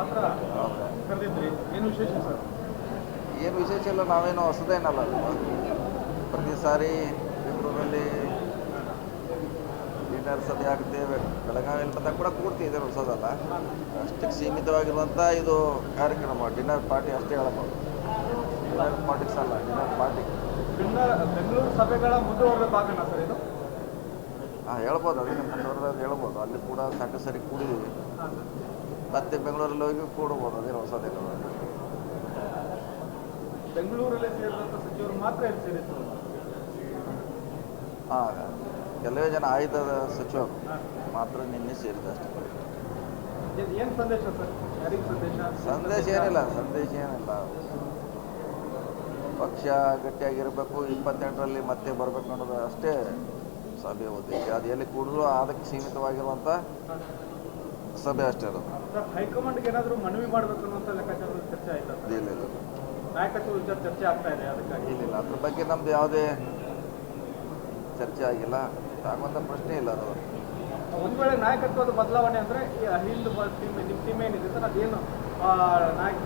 ಮಾತ್ರ ಕರೆದಿದ್ರಿ. ಏನು ವಿಶೇಷ ಸರ್? ಏನು ವಿಶೇಷ ಇಲ್ಲ, ನಾವೇನು ಹೊಸದೇನಲ್ಲ. ಪ್ರತಿ ಸಾರಿ ಬೆಂಗಳೂರಲ್ಲಿ ಡಿನ್ನರ್ ಸದ್ಯ ಆಗ್ತೇವೆ, ಬೆಳಗಾವಿಯಲ್ಲಿ ಬಂದಾಗ ಕೂಡ ಕೂಡ್ತೀವಿ, ಇದೇನು ಹೊಸದಲ್ಲ. ಅಷ್ಟಕ್ಕೆ ಸೀಮಿತವಾಗಿರುವಂಥ ಇದು ಕಾರ್ಯಕ್ರಮ, ಡಿನ್ನರ್ ಪಾರ್ಟಿ ಅಷ್ಟೇ ಹೇಳ್ಬೋದು. ಡಿನ್ನರ್ ಪಾರ್ಟಿಕ್ಸ್ ಅಲ್ಲ, ಡಿನ್ನರ್ ಪಾರ್ಟಿ. ಬೆಂಗಳೂರು ಸಭೆಗಳ ಮುಂದುವರೆದ ಭಾಗನಾ ಸರ್ ಇದು? ಹೇಳ್ಬೋದು, ಅದಕ್ಕೆ ಮುಂದುವರೆದು ಹೇಳ್ಬೋದು. ಅಲ್ಲಿ ಕೂಡ ಸಾಕಷ್ಟು ಸರಿ ಕೂಡಿದ್ದೀವಿ, ಮತ್ತೆ ಬೆಂಗಳೂರಲ್ಲಿ ಹೋಗಿ ಕೂಡ್ಬೋದು, ಅದೇನು ಹೊಸದೇನು. ಬೆಂಗಳೂರಲ್ಲೇ ಸೇರಿದಂಥ ಸಚಿವರು ಮಾತ್ರ ಇಲ್ಲಿ ಸೇರಿದ್ರು? ಕೆಲವೇ ಜನ ಆಯ್ದ ಸಚಿವರು ಮಾತ್ರ ನಿನ್ನೆ ಸೇರಿದೆ ಅಷ್ಟೇ. ಏನು ಸಂದೇಶ ಸರ್? ಯಾರಿಗೆ ಸಂದೇಶ? ಸಂದೇಶ ಏನಿಲ್ಲ. ಪಕ್ಷ ಗಟ್ಟಿಯಾಗಿರಬೇಕು, 28ರಲ್ಲಿ ಮತ್ತೆ ಬರಬೇಕು ಅನ್ನೋದು ಅಷ್ಟೇ ಸಭೆ ಉದ್ದೇಶ. ಅದು ಎಲ್ಲಿ ಕೂಡಿದ್ರು ಅದಕ್ಕೆ ಸೀಮಿತವಾಗಿರುವಂಥ ಸಭೆ ಅಷ್ಟೇ ಅದು. ಸರ್, ಹೈಕಮಾಂಡ್ಗೆ ಏನಾದರೂ ಮನವಿ ಮಾಡಬೇಕು ಅನ್ನುವಂಥ ಲೆಕ್ಕಾಚಾರದ ಚರ್ಚೆ ಆಯ್ತಾ? ಇಲ್ಲ, ನಾಯಕತ್ವ ವಿಚಾರ ಚರ್ಚೆ ಆಗ್ತಾ ಇದೆ, ಅದಕ್ಕಾಗಿ ಇಲ್ಲ, ಅದ್ರ ಬಗ್ಗೆ ನಮ್ದು ಯಾವುದೇ ಚರ್ಚೆ ಆಗಿಲ್ಲ, ಆಗುವಂಥ ಪ್ರಶ್ನೆ ಇಲ್ಲ ಅದು. ಒಂದು ವೇಳೆ ನಾಯಕತ್ವದ ಬದಲಾವಣೆ ಅಂದರೆ ಹಿಂದೆ ನಿಮ್ಮ ಟೀಮ್ ಏನಿದೆ ಸರ್, ಅದೇನು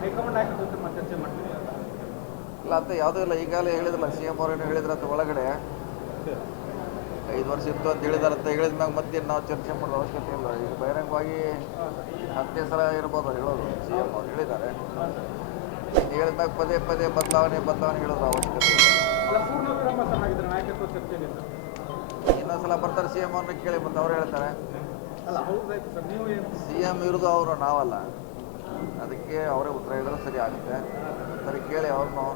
ಹೈಕಮಾಂಡ್ ನಾಯಕತ್ವ ಜೊತೆ ಚರ್ಚೆ ಮಾಡ್ತೀವಿ ಇಲ್ಲ ಅಂತ ಯಾವುದೂ ಇಲ್ಲ. ಈಗಾಗಲೇ ಹೇಳಿದ್ರಲ್ಲ, CM ಅವರೇನು ಹೇಳಿದ್ರಂತ ಒಳಗಡೆ 5 ವರ್ಷ ಇತ್ತು ಅಂತ ಹೇಳಿದಾರಂತ. ಹೇಳಿದ ಮ್ಯಾಗ ಮತ್ತೆ ನಾವು ಚರ್ಚೆ ಮಾಡೋದು ಅವಶ್ಯಕತೆ ಇಲ್ಲ. ಈಗ ಬಹಿರಂಗವಾಗಿ 10ನೇ ಸಲ ಇರ್ಬೋದು ಹೇಳೋದು. CM ಅವ್ರು ಹೇಳಿದ್ದಾರೆ, ಹೇಳಿದ ಮ್ಯಾಗ ಪದೇ ಬದಲಾವಣೆ ಹೇಳಿದ್ರು ಅವಶ್ಯಕತೆ ಇಲ್ಲ. ಅಲ್ಲ, ಪೂರ್ಣ ವಿರಾಮ ಚೆನ್ನಾಗಿದ್ರೆ ನಾಯಕತ್ವ ಚರ್ಚೆ ಇದೆ ಸರ್. ಇನ್ನೊಂದ್ಸಲ ಬರ್ತಾರೆ CM ಅವ್ರನ್ನ ಕೇಳಿ, ಮತ್ತೆ ಅವ್ರು ಹೇಳ್ತಾರೆ. ಅಲ್ಲ, ಹೌದಾಯ್ತು ಸರ್, ನೀವು ಏನು CM ಇರೋದು ಅವರು, ನಾವಲ್ಲ. ಅದಕ್ಕೆ ಅವರೇ ಉತ್ತರ ಹೇಳಿದ್ರೆ ಸರಿ ಆಗುತ್ತೆ. ಸರಿ ಕೇಳಿ, ಅವ್ರನ್ನು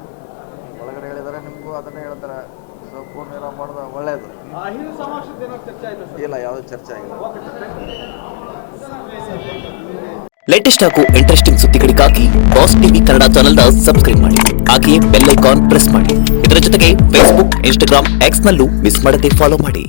ಒಳಗಡೆ ಹೇಳಿದ್ದಾರೆ, ನಿಮಗೂ ಅದನ್ನೇ ಹೇಳ್ತಾರೆ. ಸೊ ಪೂರ್ಣ ವಿರಾಮ ಮಾಡೋದು ಒಳ್ಳೆಯದು. ಅಹಿಂದ ಸಮಾವೇಶದ ಏನಾದ್ರು ಚರ್ಚೆ ಆಯ್ತಾ ಸರ್? ಇಲ್ಲ, ಯಾವುದೇ ಚರ್ಚೆ ಆಗಿಲ್ಲ. ಓಕೆ ಸರ್, ಲೇಟೆಸ್ಟ್ ಹಾಗೂ ಇಂಟ್ರೆಸ್ಟಿಂಗ್ ಸುದ್ದಿಗಳಿಗಾಗಿ ಬಾಸ್ ಟಿವಿ ಕನ್ನಡ ಚಾನೆಲ್ನ ಸಬ್ಸ್ಕ್ರೈಬ್ ಮಾಡಿ. ಹಾಗೆಯೇ ಬೆಲ್ ಐಕಾನ್ ಪ್ರೆಸ್ ಮಾಡಿ. ಇದರ ಜೊತೆಗೆ ಫೇಸ್ಬುಕ್, ಇನ್ಸ್ಟಾಗ್ರಾಮ್, ಎಕ್ಸ್ ನಲ್ಲೂ ಮಿಸ್ ಮಾಡದೆ ಫಾಲೋ ಮಾಡಿ.